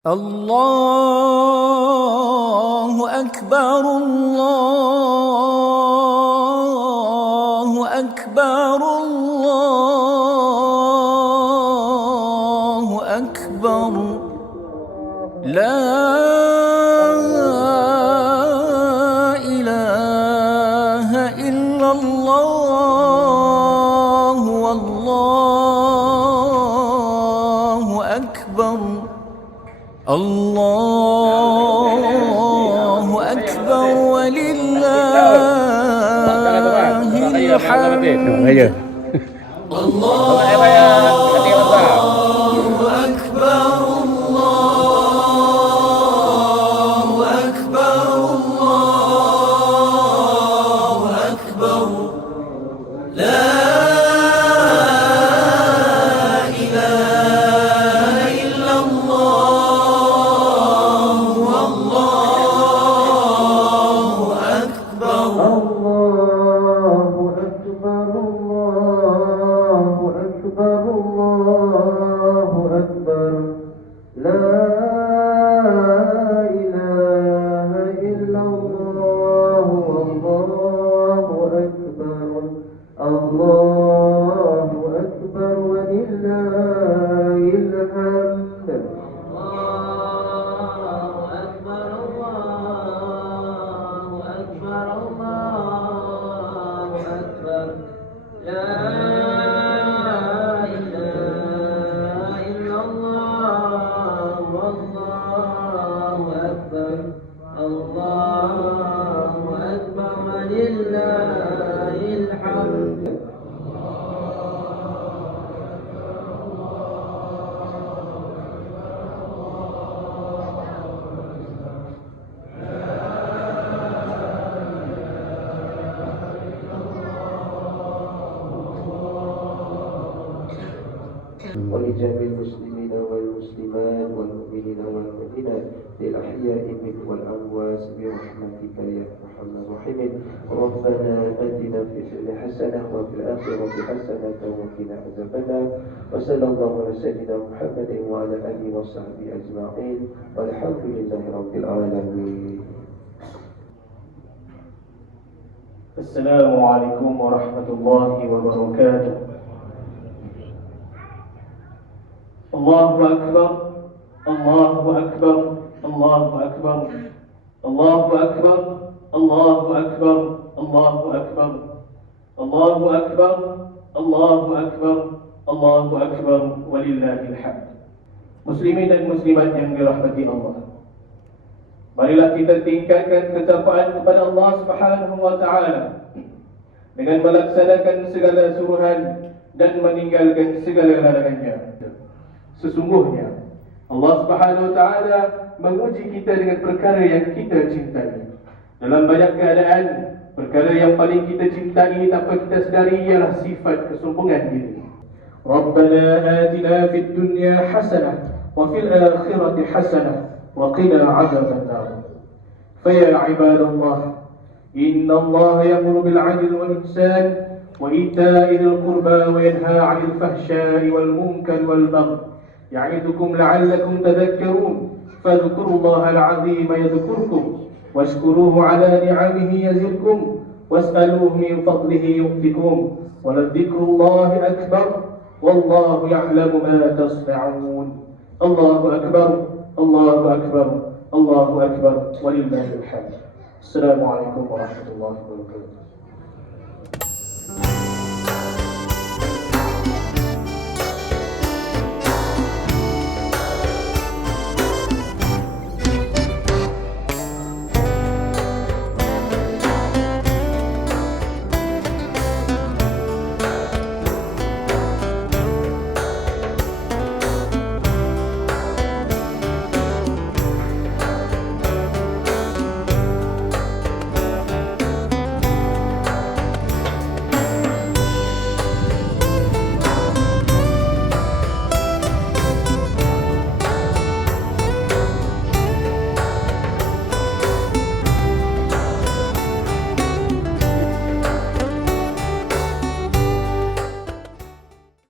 الله أكبر الله أكبر الله أكبر لا إله إلا الله والله أكبر الله أكبر ولله الحمد الله أكبر الله أكبر الله أكبر لا ولجميع المسلمين والمسلمات والمؤمنين والمؤمنات للأحياء منهم والأموات برحمتك يا أرحم الراحمين. ربنا آتنا في الدنيا حسنة وفي الآخرة حسنة وقنا عذاب النار. وصلى الله على سيدنا محمد وعلى آله وصحبه أجمعين والحمد لله رب العالمين. السلام عليكم ورحمة الله وبركاته. الله أكبر الله أكبر الله أكبر الله أكبر الله أكبر الله أكبر الله أكبر الله أكبر الله أكبر ولله الحمد. Muslimin dan muslimat yang dirahmati Allah, marilah kita tingkatkan ketakwaan kepada Allah Subhanahu wa taala dengan melaksanakan segala suruhan dan meninggalkan segala larangannya. Sesungguhnya Allah Subhanahu wa taala menguji kita dengan perkara yang kita cintai. Dalam banyak keadaan, perkara yang paling kita cintai tanpa kita sedari ialah sifat kesombongan diri. Rabbana atina fid dunya hasanah wa fil akhirati hasanah wa qina adzaban nar. Fa ya ibadallah, inna Allah ya'muru bil 'adli wal ihsan wa ita'i dzil qurba wa yanha 'anil fahsya'i wal munkari wal baghi يعظكم لعلكم تذكرون فاذكروا الله العظيم يذكركم واشكروه على نعمه يزدكم واسألوه من فضله يؤتكم ولذكر الله أكبر والله يعلم ما تصنعون. الله أكبر الله أكبر الله أكبر ولله الحمد. السلام عليكم ورحمة الله وبركاته.